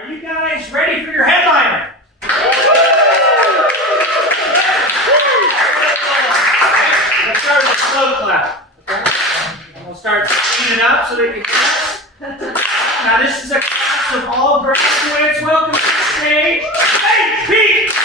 Are you guys ready for your headliner? Let's start with a slow clap. Okay? And we'll start speeding up so they can hear us. Now this is a class of all graduates. Welcome to the stage. HPAF!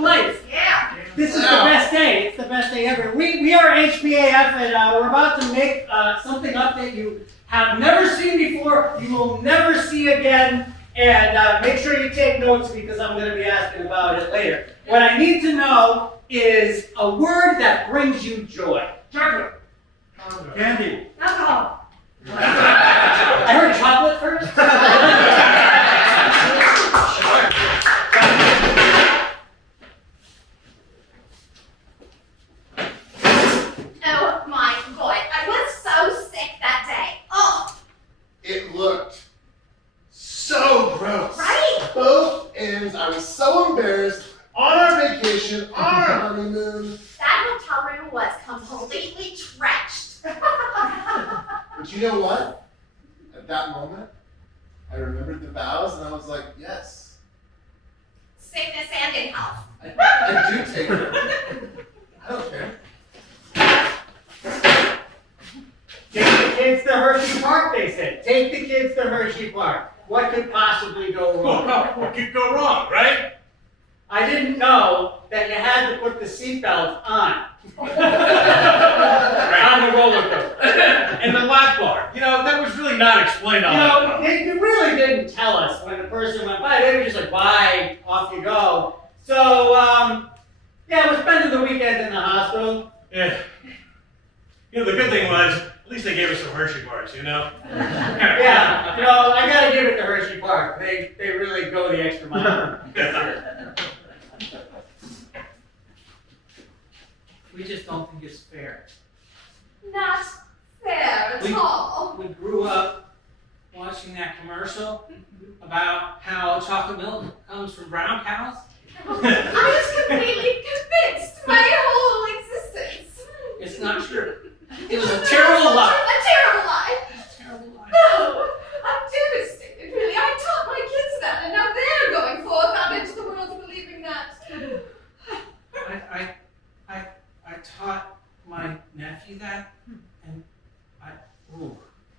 Life. Yeah. This is the best day. It's the best day ever. We are HPAF, and we're about to make something up that you have never seen before, you will never see again, and make sure you take notes because I'm going to be asking about it later. What I need to know is a word that brings you joy. Chocolate. Candy. Alcohol. I heard chocolate first. Oh my God, I was so sick that day. Oh! It looked so gross. Right? Both ends. I was so embarrassed. On our vacation, on our honeymoon. That hotel room was completely trashed. But you know what? At that moment, I remembered the vows and I was like, yes. Sickness and in health. I do take it. I don't care. Take the kids to Hershey Park, they said. Take the kids to Hershey Park. What could possibly go wrong? What could go wrong, right? I didn't know that you had to put the seatbelt on. On the roller coaster. And the lap bar. You know, that was really not explained on that. They really didn't tell us when the person went by. They were just like, bye, off you go. So, yeah, we're spending the weekend in the hospital. Yeah. You know, the good thing was, at least they gave us some Hershey bars, you know? Yeah, you know, I gotta give it to Hershey Park. They really go the extra mile. We just don't think it's fair. Not fair at all. We grew up watching that commercial about how chocolate milk comes from brown cows. I was completely convinced my whole existence. It's not true. It was a terrible lie. A terrible lie. Terrible lie. No, I'm devastated, really. I taught my kids that, and now they're going forth out into the world believing that. I taught my nephew that, and The whole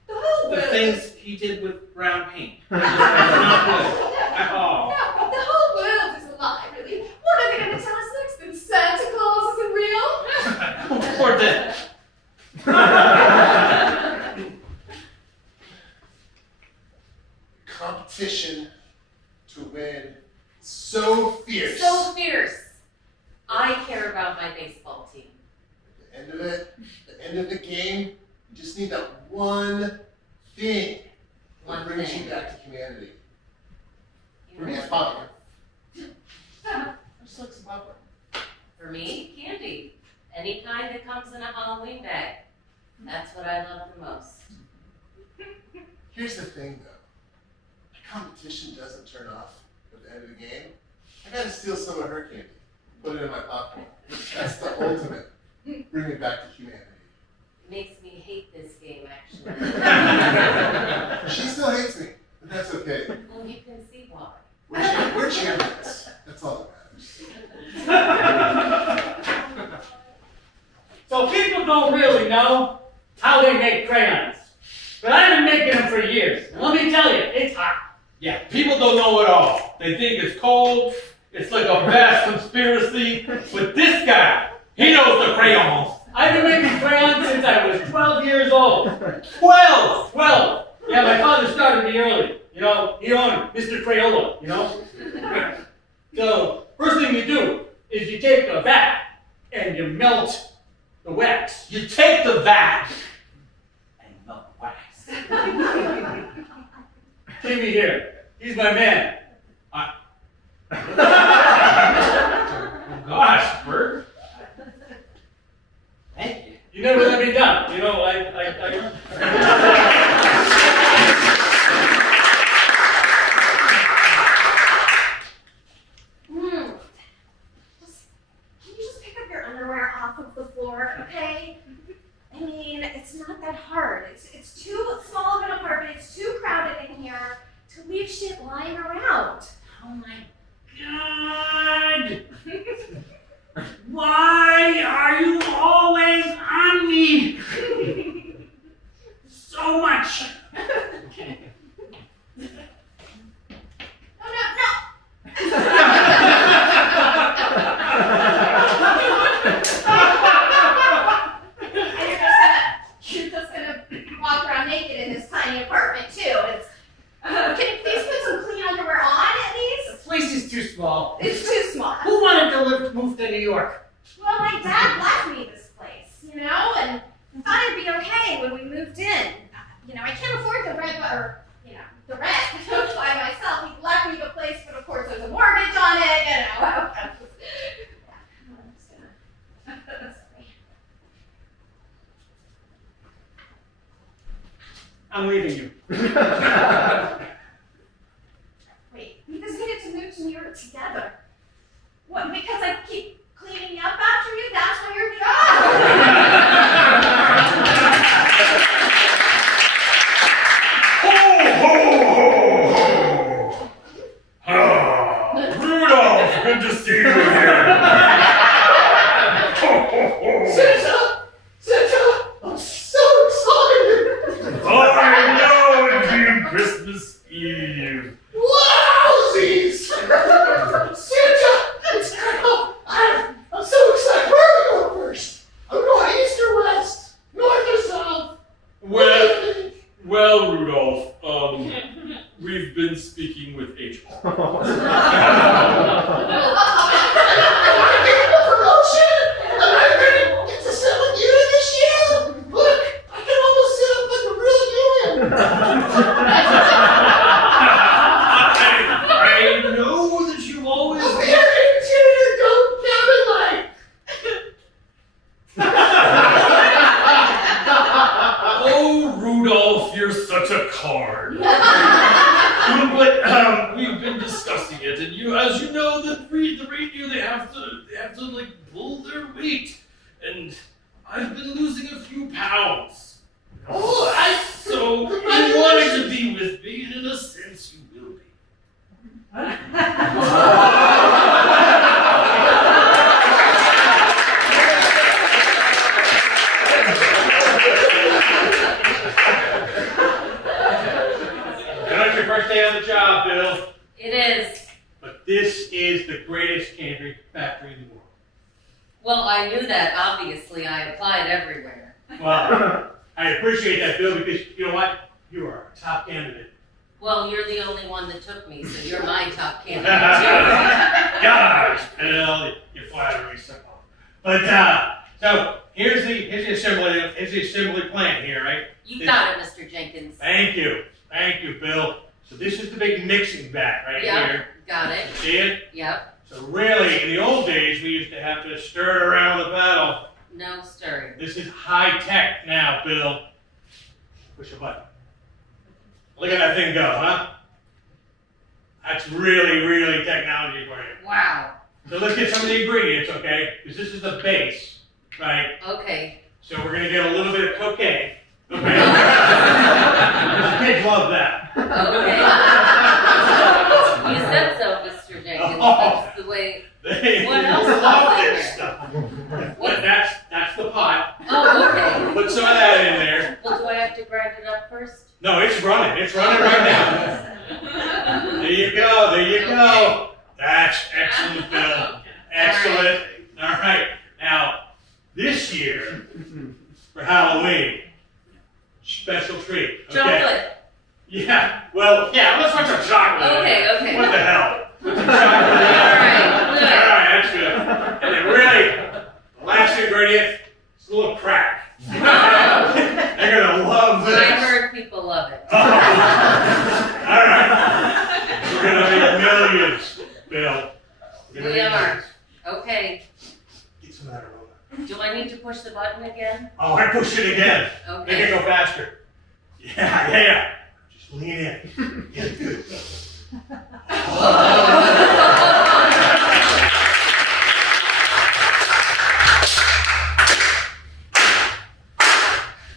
the world things he did with brown paint. Not good at all. No, the whole world is a lie, really. What are they going to tell us next? That Santa Claus isn't real? Poor Dick. Competition to win. So fierce. So fierce. I care about my baseball team. At the end of it, the end of the game, you just need that one thing that brings you back to humanity. For me, it's popcorn. I just like some popcorn. For me, candy. Any kind that comes in a Halloween bag. That's what I love the most. Here's the thing, though. The competition doesn't turn off at the end of the game. I gotta steal some of her candy, put it in my popcorn. That's the ultimate. Bring me back to humanity. It makes me hate this game, actually. She still hates me, but that's okay. Well, you can see why. We're champions. That's all that matters. So people don't really know how they make crayons. But I've been making them for years. And let me tell you, it's hot. Yeah, people don't know it all. They think it's cold, it's like a vast conspiracy, but this guy, he knows the crayons. I've been making crayons since I was 12 years old. 12! 12! Yeah, my father started me early. You know, he owned Mr. Crayola, you know? So, first thing you do is you take a vat and you melt the wax. You take the vat. And melt the wax. Jimmy here. He's my man. Oh gosh, Bert. Thank you. You never let me down. You know, I leave shit lying around. Oh my God! Why are you always on me? So much. No. You're just gonna walk around naked in this tiny apartment too. It's, can you please put some clean underwear on at The least? place is too small. It's too small. Who wanted to move to New York? Well, my dad left me this place, you know, and I thought it'd be okay when we moved in. You know, I can't afford the rent, the rent by myself. He left me the place, but of course there's a mortgage on it, you know. I'm leaving you. Wait, we just needed to move to New York together. What, because I keep cleaning up after you? That's why you're here? Rudolph, good to see you again. Santa, I'm so excited. I know it's been Christmas Eve. Wowzies! Santa, it's I'm so excited. Where are we going first? I'm going east or west, north or south. Well, Rudolph, we've been speaking with HPAF. I get the promotion, and I'm gonna get to sit with you this year. Look, I can almost sit up like a real human. I know that you've always. The interior goat cabin light. Oh, Rudolph, you're such a card. But we've been discussing it, and as you know, the reindeer they have to like pull their weight, and I've been losing a few pounds. So you wanted to be with me, and in a sense, you will be. That's your first day on the job, Bill. It is. But this is the greatest candy factory in the world. Well, I knew that, obviously. I applied everywhere. Well, I appreciate that, Bill, because you know what? You are a top candidate. Well, you're the only one that took me, so you're my top candidate, Gosh, Bill, you flatter me so. But so here's the assembly plan here, right? too. You got it, Mr. Jenkins. Thank you, Bill. So this is the big mixing vat right Yep, here. got it. See it? Yep. So really, in the old days, we used to have to stir it around with a paddle. No stirring. This is high tech now, Bill. Push a button. Look at that thing go, huh? That's really technology for you. Wow. So let's get some of the ingredients, okay? Because this is the base, right? Okay. So we're gonna get a little bit of cocaine, okay? The kids love that. Okay. You said so, Mr. Jenkins. That's the way. They What else love is in this there? stuff. But that's the pot. Oh, okay. Put some of that in there. Well, do I have to grind it up first? No, it's running. It's running right now. There you go. That's excellent, Bill. Excellent. All right. Now, this year, for Halloween, special treat. Okay? Chocolate. Yeah. Well, yeah, let's put some chocolate in there. Okay. What the hell? Put some chocolate in there. All right, All good. right, that's good. And then really, the last ingredient is a little crack. They're gonna love this. I heard people love it. All right. We're gonna make millions, Bill. We're gonna We make are. millions. Okay. Get some of that aroma. Do I need to push the button again? Oh, I push it again. Make it Okay. go faster. Yeah. Just lean in. Yeah, good.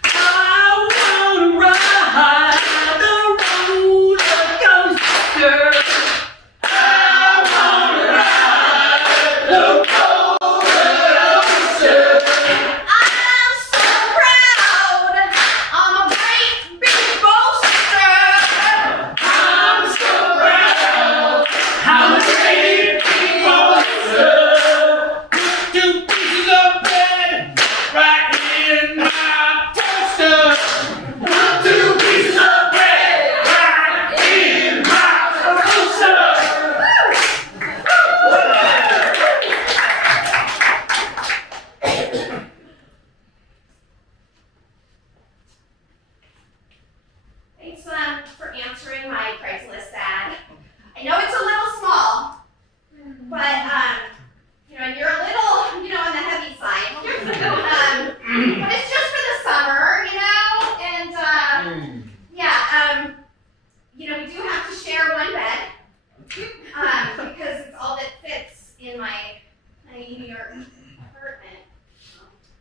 I wanna ride the roller coaster.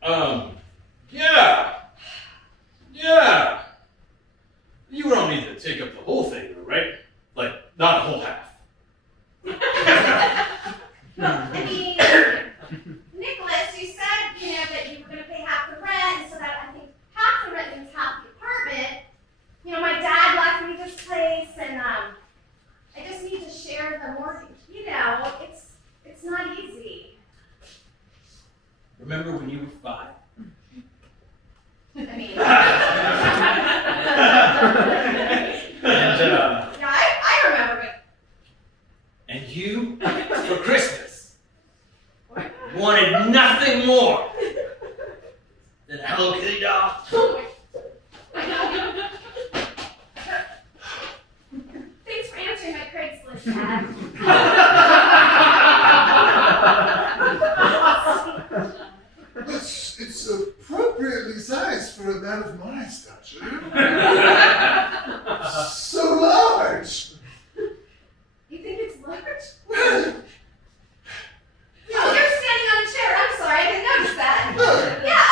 Yeah. You don't need to take up the whole thing, though, right? Like, not a whole half. Well, I mean, Nicholas, you said, that you were going to pay half the rent, and so that I think half the rent means half the apartment. My dad left me this place, and I just need to share the mortgage. It's not easy. Remember when you were 5? I mean, And, yeah, I remember it. and you, for Christmas, wanted nothing more than a Hello Kitty doll. Thanks for answering my Craigslist, Dad. It's appropriately sized for a man of my stature. So large. You think it's large? Well, Oh, you're standing on a chair. I'm sorry, I didn't notice that. look. Yeah,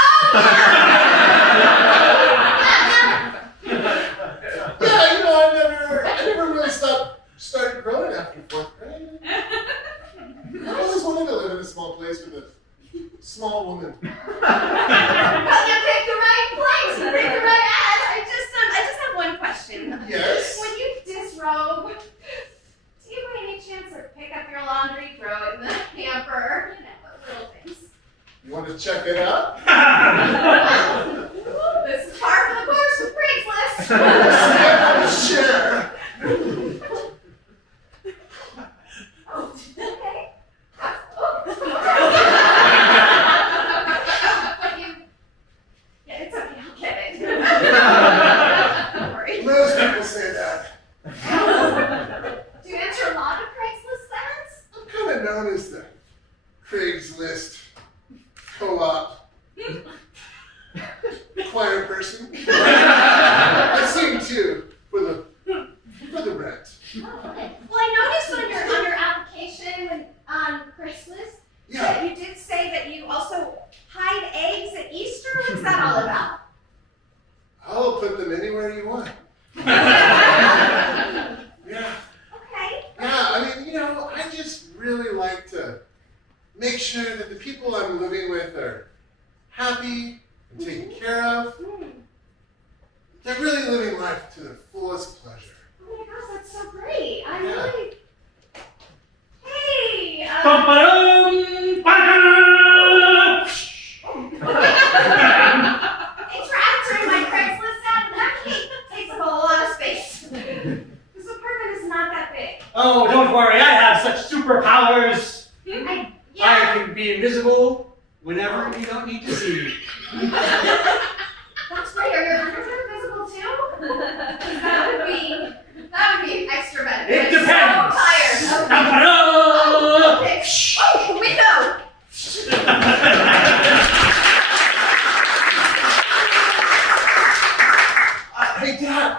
Yeah, I never really started growing after 4th grade. I always wanted to live in a small place with a small woman. Well, you picked the right place. You picked the right ad. I just have one question. Yes? When you disrobe, do you by any chance pick up your laundry, throw it in the hamper? Those little things. You want to check it out? This is par for the course with Craigslist. Share. Oh, okay. Yeah, it's okay. I'll get it. Don't worry. Most people say that. Do you answer a lot of Craigslist ads? I'm kind of known as the Craigslist co-op choir person. I sing too for the rent. Oh, okay. Well, I noticed on your application on Craigslist Yeah. that you did say that you also hide eggs at Easter. What's that all about? I'll put them anywhere you want. Yeah. Okay. Yeah, I mean, I just really like to make sure that the people I'm living with are happy and taken care of. They're really living life to their fullest pleasure. Oh my gosh, that's so great. I Yeah. really. Hey. Bum-ba-dum, ba-dum. Thanks for answering my Craigslist ad. That cake takes up a lot of space. This apartment is not that big. Oh, don't worry, I have such superpowers. I Yeah. can be invisible whenever you don't need to see me. That's great. Are your underwear visible too? That would be extra benefit. It I'm depends. so tired. Bum-ba-dum. Okay. Oh, window. Hey, Dad,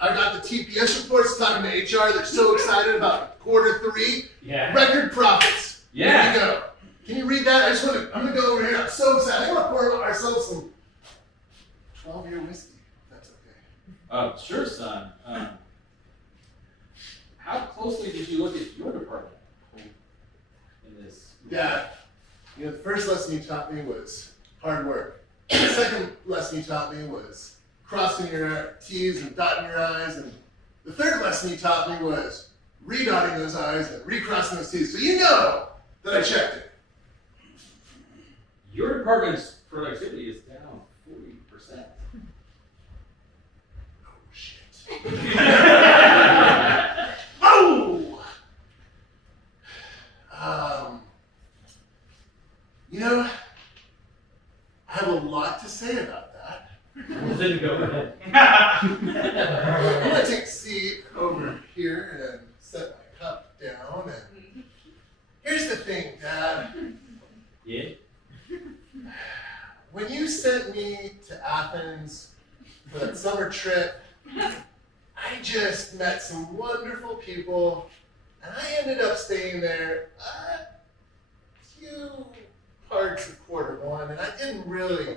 I got the TPS reports talking to HR. They're so excited about Q3 Yeah. record profits. Yeah. Here we go. Can you read that? I'm gonna go over here. I'm so excited. I want to pour ourselves some 12-year whiskey. If that's okay. Sure, son. How closely did you look at your department in this? Dad, the first lesson you taught me was hard work. The second lesson you taught me was crossing your T's and dotting your I's. And the third lesson you taught me was redotting those I's and recrossing those T's. So you know that I checked it. Your department's productivity is down 40%. Oh, shit. Oh! I have a lot to say about that. Then go ahead. I'm gonna take a seat over here and set my cup down. And here's the thing, Dad. Yeah? When you sent me to Athens for that summer trip, I just met some wonderful people, and I ended up staying there a few parts of Q1, and I didn't really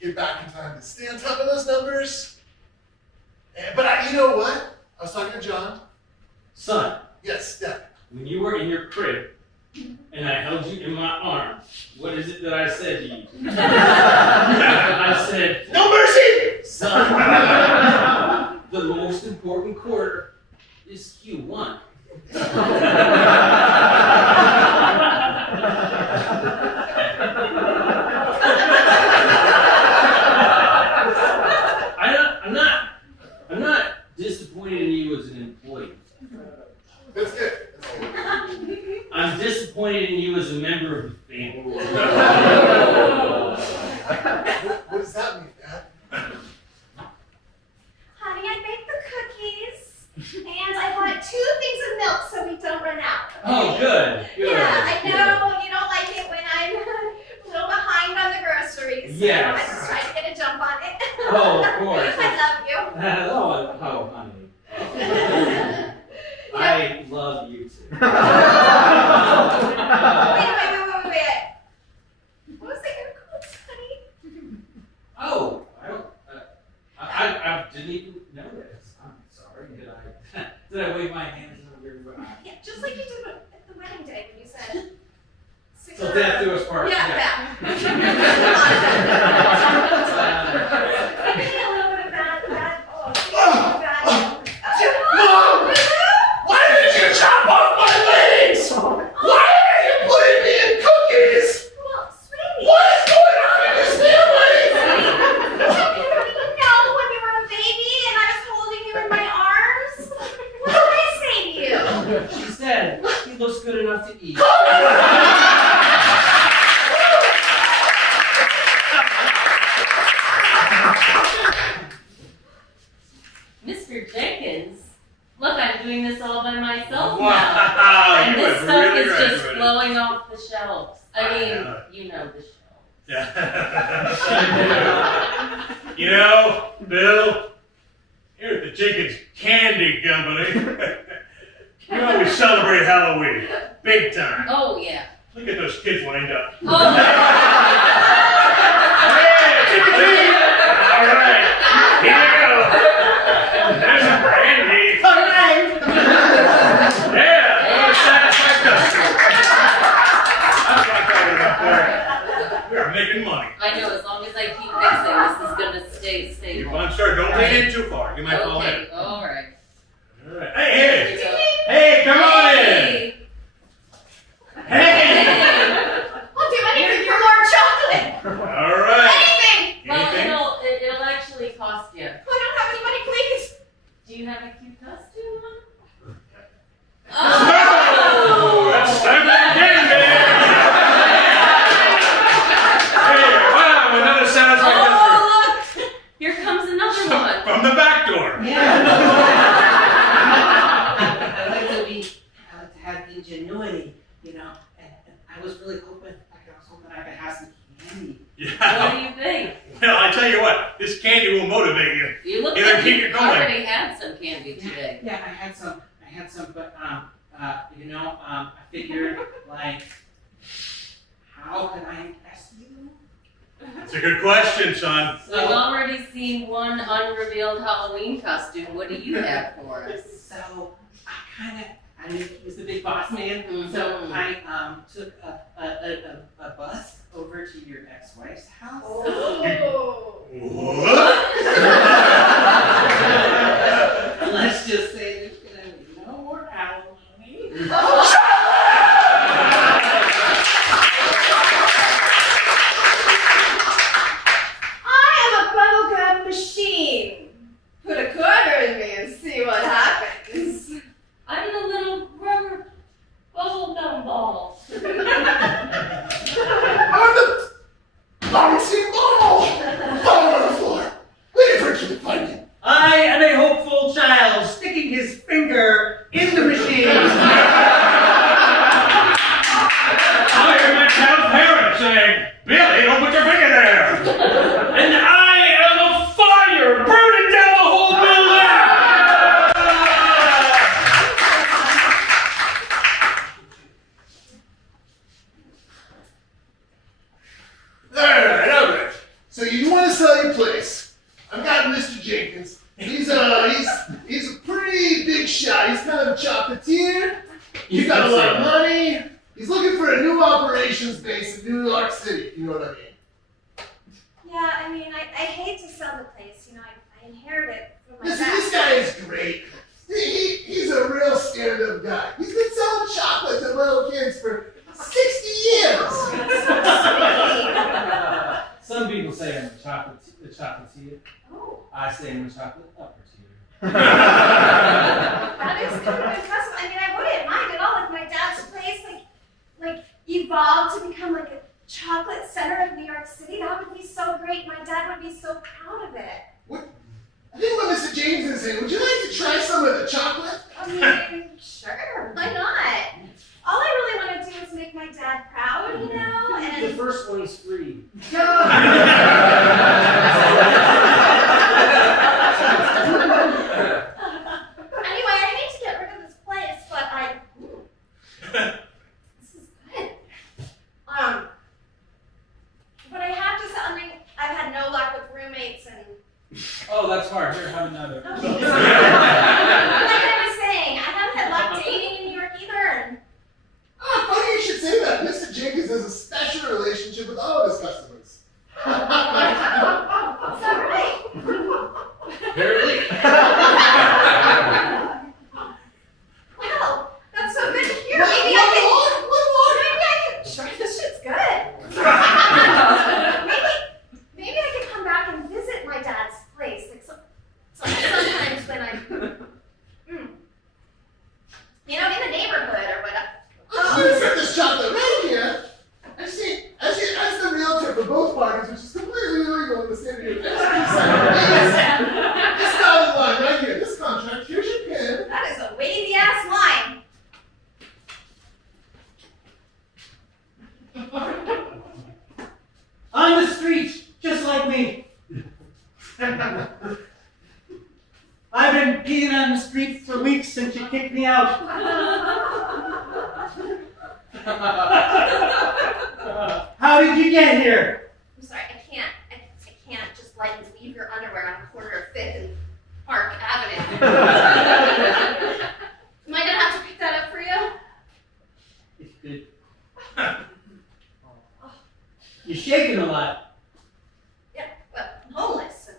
get back in time to stay on top of those numbers. But you know what? I was talking to John. Son, Yes, Dad. when you were in your crib and I held you in my arms, what is it that I said to you? I said, No mercy! son, the most important quarter is Q1. I'm not disappointed in you as an employee. That's good. I'm disappointed in you as a member of the family. What does that mean, Dad? Honey, I baked the cookies, and I bought 2 things of milk so we don't run out. Oh, good. Yeah, I know you don't like it when I'm a little behind on the groceries. So Yes. I just tried to get a jump on it. Oh, of course. I love you. Oh, honey. I love you too. Wait. What was I gonna call it, honey? Oh, I didn't even know this. I'm sorry. Did I wave my hands over your eye? Yeah, just like you did at the wedding day when you said. So death do us part. Yeah, that. Maybe a little bit of that. Oh, bad. Mom! Why did you chop off my legs? Why are you putting me in cookies? Well, sweetie. What is going on in this family? You know when you were a baby and I was holding you in my arms? What did I say to you? She said, he looks good enough to eat. Mr. Jenkins, look, I'm doing this all by myself now. Wow, And you this have stuff really is just graduated. flowing off the shelves. I mean, know. you know the shelves. Yeah. You know, Bill, here at the Jenkins Candy Company, we always celebrate Halloween, big time. Oh, yeah. Look at those kids lined up. Oh, All right, here we go. There's some candy. All right. Yeah, another satisfied customer. That's what I'm talking about there. We are making money. I know, as long as I keep mixing, this is going to stay Keep stable. on short. Don't take it too far. You might fall in. Okay, all right. All right. Hey, Here we go. hey, come on in. Hey. Hey. I'll do anything for more chocolate. All right. Anything. Well, Anything? it'll actually cost you. I don't have any money, please. Do you have a cute costume on? Oh, that's time for candy. Hey, wow, another satisfied customer. Oh, look! Here comes another one. From the back door. I like to have ingenuity, you know. And I was really hoping I could have some candy. What Yeah. do you think? Well, I tell you what, this candy will motivate you. You look Either like keep you it going. already had some candy today. Yeah, I had some, but I figured like, how can I impress you? It's a good question, son. We've already seen one unrevealed Halloween costume. What do you have for us? So I knew he was the big boss man. So Mhm. I took a bus over to your ex-wife's house. Oh. What? Let's just say there's gonna be no more Halloween. I am a bubblegum machine. Put a quarter in me and see what happens. I'm the little rubber bubblegum ball. I'm the bouncing ball! Fall on the floor! Waiting for you to find me! I am a hopeful child sticking his finger in the machine. guy. He's kind of a chocolatier. He's got a lot of money. He's looking for a new operations base in New York City, if you know what I mean. Yeah, I mean, I hate to sell the place. You know, I inherited it from my Listen, dad. this guy is great. He's a real stand-up guy. He's been selling chocolate to little kids for 60 years. Oh, that's so sweet. Some people say I'm a chocolatier. Oh, I say I'm a chocolate uppertier. that is kind of impressive. I mean, I wouldn't mind at all if my dad's place like evolved to become like a chocolate center of New York City. That would be so great. My dad would be so proud of it. I think what Mr. James is saying, would you like to try some of the chocolate? I mean, sure, why not? All I really want to do is make my dad proud, you know, The and first one's free. Anyway, I hate to get rid of this place, but this is good. But I have to say, I mean, I've had no luck with roommates and. Oh, that's hard. Here, have another. Like I was saying, I haven't had luck dating in New York either. And Oh, funny you should say that. Mr. Jenkins has a special relationship with all of his customers. is that right? Apparently. Well, that's so good to hear. One Maybe I can. Sure, this shit's good. Maybe I could come back and visit my dad's place. Like sometimes when I'm, you know, in the neighborhood or whatever. I'm just gonna set this chocolate right here. And see, as the realtor for both parties, which is completely illegal in the state of New York, this dotted line right here, this contract, here's your pen. That is a wavy ass line. On the streets, just like me. I've been peeing on the streets for weeks since you kicked me out. How did you get here? I'm sorry, I can't just let you leave your underwear on the corner of 5th and Park Avenue. Am I gonna have to pick that up for you? If you could. You're shaking a lot. Yeah, well, I'm homeless and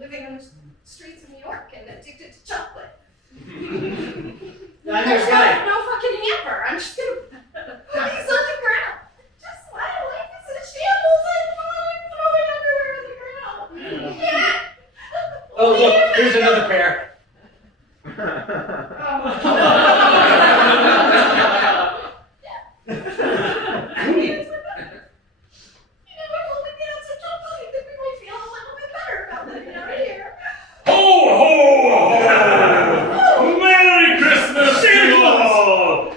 living on the streets of New York and addicted to chocolate. I know, There's right. no fucking hamper. I'm just gonna put these on the ground. Just my life is in shambles and I'm throwing underwear on the ground. Yeah. Oh, look, here's another pair. Neat. You know, if only we had some chocolate, I think we might feel a little bit better about living out here. Ho, ho, ho! Merry Christmas to you all!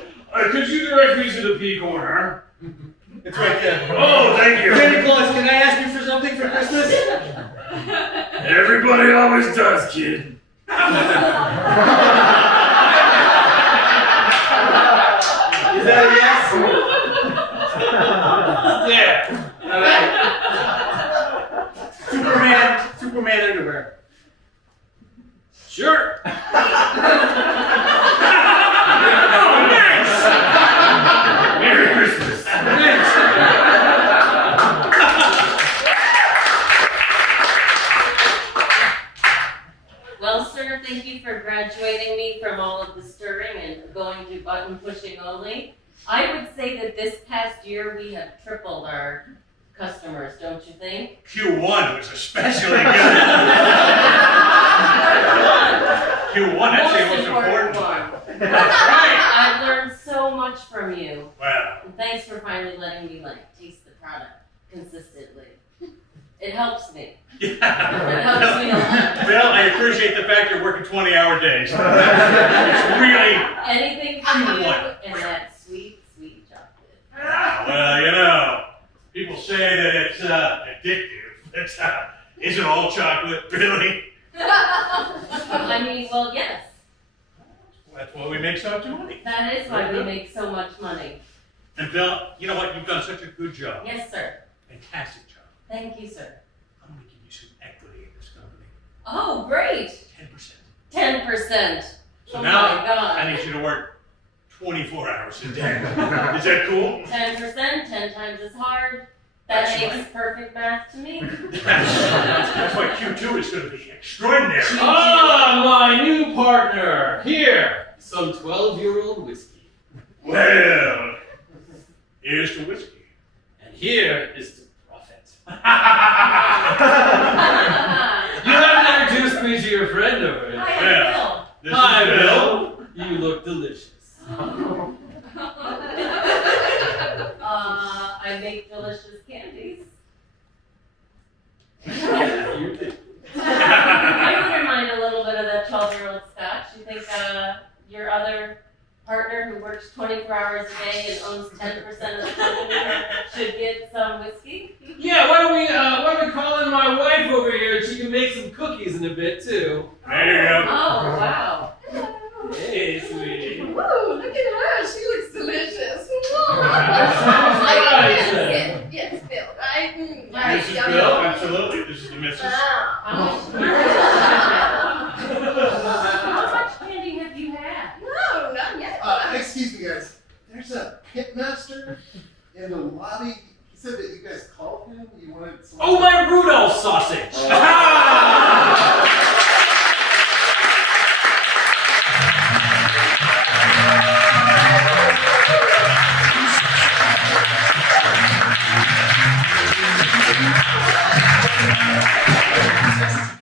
Could you direct me to the P corner? It's right there. Oh, thank you. Santa Claus, can I ask you for something for Christmas? Everybody always does, kid. Is that a yes? Yeah. All right. Superman underwear. Sure. Oh, nice! Merry Christmas. Well, sir, thank you for graduating me from all of the stirring and going to button pushing only. I would say that this past year we have tripled our customers, don't you think? Q1 was especially good. Q1, that's the most important one. That's right. I've learned so much from you. Well, And thanks for finally letting me taste the product consistently. It helps me. It helps me a lot. well, I appreciate the fact you're working 20-hour days. It's really, Anything for you Q1. and that sweet, sweet chocolate. well, you know, people say that it's addictive. It's, isn't all chocolate, really? I mean, well, yes. That's why we make so much money. That is why we make so much money. And Bill, you know what? You've done such a good job. Yes, sir. Fantastic job. Thank you, sir. I'm going to give you some equity in this company. Oh, great. 10%. 10%. So Oh now my God. I need you to work 24 hours a day. Is that cool? 10%, 10 times as hard. That That's makes right. perfect math to me. That's why Q2 is going to be extraordinary. Ah, my new partner. Here, some 12-year-old whiskey. Well, here's the whiskey. And here is the prophet. You haven't introduced me to your friend over here. Hi, Yeah. This Hi, is Bill. You look delicious. I make delicious candies. Yeah, you do. I wouldn't mind a little bit of that 12-year-old scotch. You think your other partner who works 24 hours a day and owns 10% of the company should get some whiskey? Yeah, why don't we call in my wife over here and she can make some cookies in a bit too. There you go. Oh, wow. Hey, sweetie. Ooh, look at her. She looks delicious. Right. Yes, Bill, right? This is Bill. Absolutely. This is the missus. How much candy have you had? No, not yet. Excuse me, guys. There's a pitmaster in the lobby. He said that you guys called him. You wanted some. Oh, my Rudolph sausage!